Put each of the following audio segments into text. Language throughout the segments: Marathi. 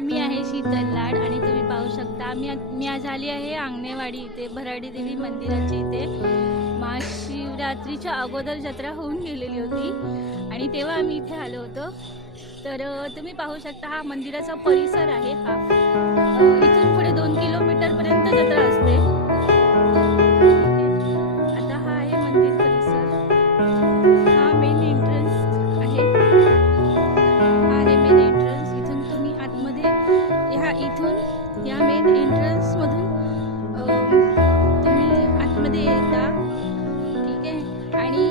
मी आहे शीतल लाड आणि तुम्ही पाहू शकता मी आज आली आहे आंगणेवाडी इथे भराडी देवी मंदिराच्या इथे। महाशिवरात्रीच्या अगोदर जत्रा होऊन गेलेली होती आणि तेव्हा आम्ही इथे आलो होतो। तर तुम्ही पाहू शकता हा मंदिराचा परिसर आहे। हा इथून पुढे 2 किलोमीटर पर्यंत जत्रा असते। आता हा आहे मंदिर परिसर, हा मेन एंट्रन्स आहे। हा आहे मेन एंट्रन्स। इथून तुम्ही आतमध्ये इथून या मेन एंट्रन्स मधून तुम्ही आतमध्ये येता, ठीक आहे। आणि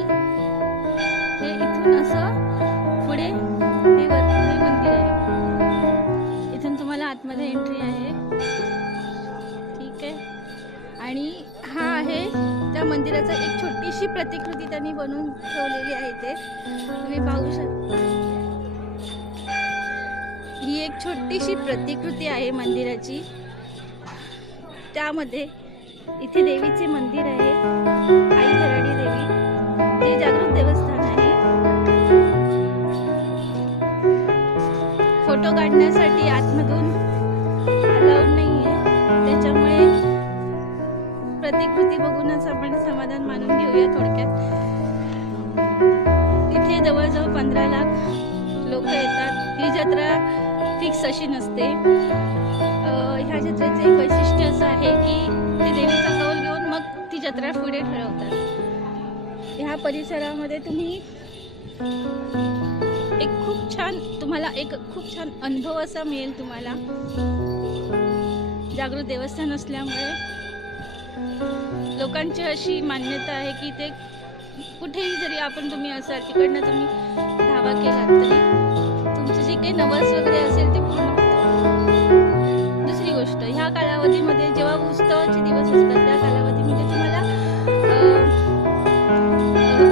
हे इथून असं पुढे हे मंदिर आहे। इथून तुम्हाला आतमध्ये एंट्री आहे, ठीक आहे। आणि हा आहे त्या मंदिराचा एक छोटीशी प्रतिकृती त्यांनी बनवून ठेवलेली आहे। ते तुम्ही पाहू शकता, ही एक छोटीशी प्रतिकृती आहे मंदिराची। त्यामध्ये इथे देवीचे मंदिर आहे, आई भराडी देवी, जे जागृत देवस्थान आहे। फोटो काढण्यासाठी आतमधून अलाउड नाहीये, त्याच्यामुळे प्रतिकृती बघूनच आपण समाधान मानून घेऊया थोडक्यात। इथे जवळजवळ 15 लाख लोक येतात। ही जत्रा फिक्स अशी नसते। ह्या जत्रेचे एक वैशिष्ट्य असं आहे की ते देवीचा कौल घेऊन मग ती जत्रा पुढे ठरवतात। ह्या परिसरामध्ये तुम्हाला एक खूप छान अनुभव असा मिळेल तुम्हाला। जागृत देवस्थान असल्यामुळे लोकांची अशी मान्यता आहे की ते कुठेही जरी तुम्ही असाल, तिकडनं तुम्ही धावा केलात तरी तुमचं जे काही नवस वगैरे असेल ते पूर्ण होतं। दुसरी गोष्ट, ह्या कालावधीमध्ये जेव्हा उत्सवाचे दिवस असतात त्या कालावधीमध्ये तुम्हाला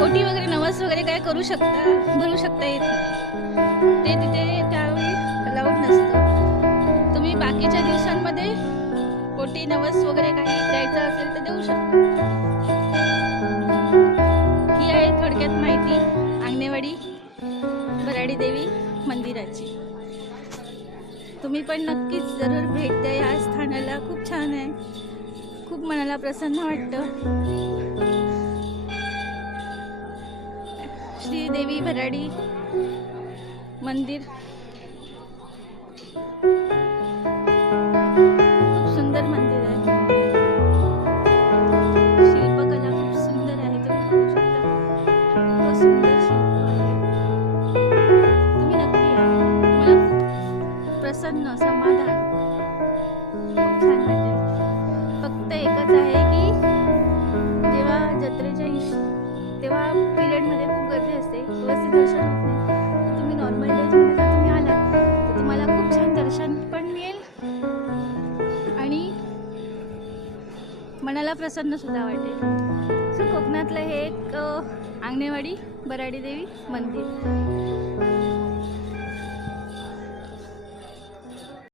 ओटी वगैरे नवस वगैरे काय भरू शकता येत नाही। ते तिथे त्यावेळी अलाउड नसतं। तुम्ही बाकीच्या दिवसांमध्ये ओटी नवस वगैरे काही द्यायचं असेल तर देऊ शकता। ही आहे थोडक्यात माहिती आंगणेवाडी भराडी देवी मंदिराची। तुम्ही पण नक्कीच जरूर भेट द्या या स्थानाला, खूप छान आहे, खूप मनाला प्रसन्न वाटतं। श्री देवी भराडी मंदिर खूप सुंदर मंदिर आहे। शिल्पकला खूप सुंदर आहे, तुम्ही पाहू शकता खूप सुंदर शिल्प आहे। तुम्ही नक्की या, तुम्हाला खूप प्रसन्न समाधान खूप छान वाटेल। फक्त एकच आहे की जेव्हा जत्रेच्या तेव्हा पिरियडमध्ये खूप गर्दी असते, व्यवस्थित दर्शन होत नाही। तुम्ही नॉर्मल डेजमध्ये जर तुम्ही आलात तर तुम्हाला खूप छान दर्शन पण मिळेल आणि मनाला प्रसन्न सुद्धा वाटेल। सो कोकणातलं हे एक आंगणेवाडी भराडी देवी मंदिर।